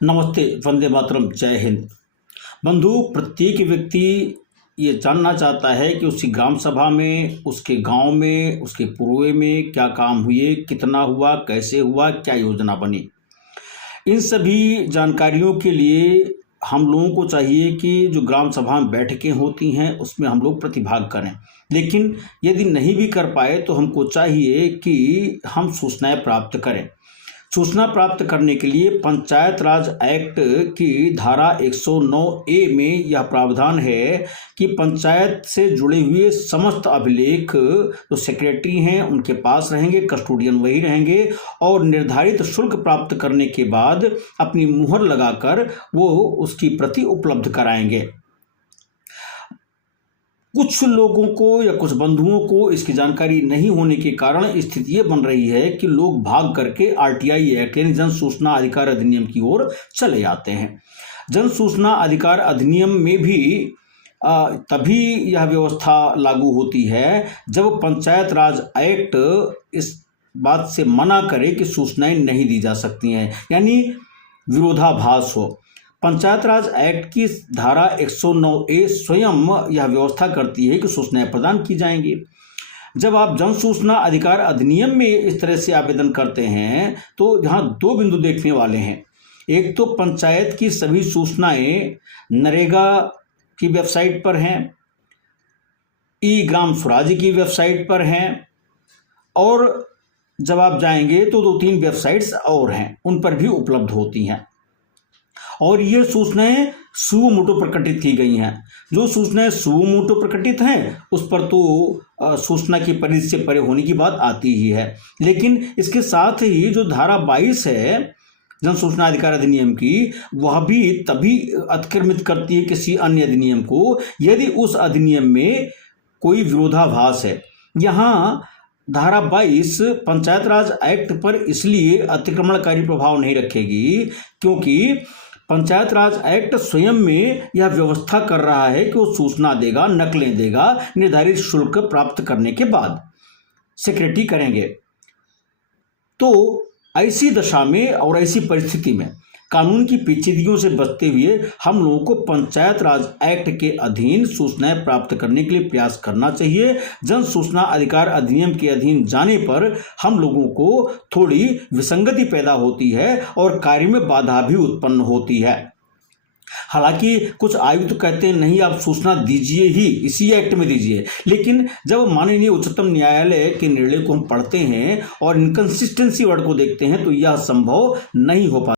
नमस्ते, वंदे मातरम, जय हिंद। बंधु, प्रत्येक व्यक्ति ये जानना चाहता है कि उसकी ग्राम सभा में, उसके गांव में, उसके पूर्व में क्या काम हुए, कितना हुआ, कैसे हुआ, क्या योजना बनी। इन सभी जानकारियों के लिए हम लोगों को चाहिए कि जो ग्राम सभा में बैठकें होती हैं उसमें हम लोग प्रतिभाग करें। लेकिन यदि नहीं भी कर पाए तो हमको चाहिए कि हम सूचनाएं प्राप्त करें। सूचना प्राप्त करने के लिए पंचायत राज एक्ट की धारा 109A में यह प्रावधान है कि पंचायत से जुड़े हुए समस्त अभिलेख जो सेक्रेटरी हैं उनके पास रहेंगे, कस्टोडियन वही रहेंगे और निर्धारित शुल्क प्राप्त करने के बाद अपनी मुहर लगाकर वो उसकी प्रति उपलब्ध कराएंगे। कुछ लोगों को या कुछ बंधुओं को इसकी जानकारी नहीं होने के कारण स्थिति ये बन रही है कि लोग भाग करके आरटीआई एक्ट यानी जन सूचना अधिकार अधिनियम की ओर चले जाते हैं। जन सूचना अधिकार अधिनियम में भी तभी यह व्यवस्था लागू होती है जब पंचायत राज एक्ट इस बात से मना करे कि सूचनाएं नहीं दी जा सकती हैं, यानी विरोधाभास हो। पंचायत राज एक्ट की धारा 109A स्वयं यह व्यवस्था करती है कि सूचनाएं प्रदान की जाएंगी। जब आप जन सूचना अधिकार अधिनियम में इस तरह से आवेदन करते हैं तो यहाँ दो बिंदु देखने वाले हैं। एक तो पंचायत की सभी सूचनाएं नरेगा की वेबसाइट पर हैं, ई ग्राम स्वराज की वेबसाइट पर हैं और जब आप जाएंगे तो 2-3 वेबसाइट्स और हैं, उन पर भी उपलब्ध होती हैं और ये सूचनाएं सुओ मोटो प्रकटित की गई हैं। जो सूचनाएं सुओ मोटो प्रकटित हैं उस पर तो सूचना की परिधि से परे होने की बात आती ही है, लेकिन इसके साथ ही जो धारा 22 है जन सूचना अधिकार अधिनियम की, वह भी तभी अतिक्रमित करती है किसी अन्य अधिनियम को यदि उस अधिनियम में कोई विरोधाभास है। यहाँ धारा 22 पंचायत राज एक्ट पर इसलिए अतिक्रमणकारी प्रभाव नहीं रखेगी क्योंकि पंचायत राज एक्ट स्वयं में यह व्यवस्था कर रहा है कि वो सूचना देगा, नकलें देगा, निर्धारित शुल्क प्राप्त करने के बाद सेक्रेटरी करेंगे। तो ऐसी दशा में और ऐसी परिस्थिति में कानून की पेचीदगियों से बचते हुए हम लोगों को पंचायत राज एक्ट के अधीन सूचनाएं प्राप्त करने के लिए प्रयास करना चाहिए। जन सूचना अधिकार अधिनियम के अधीन जाने पर हम लोगों को थोड़ी विसंगति पैदा होती है और कार्य में बाधा भी उत्पन्न होती है। हालांकि कुछ आयुक्त कहते हैं नहीं, आप सूचना दीजिए ही, इसी एक्ट में दीजिए, लेकिन जब माननीय उच्चतम न्यायालय के निर्णय को हम पढ़ते हैं और इनकंसिस्टेंसी वर्ड को देखते हैं तो यह संभव नहीं हो पाता।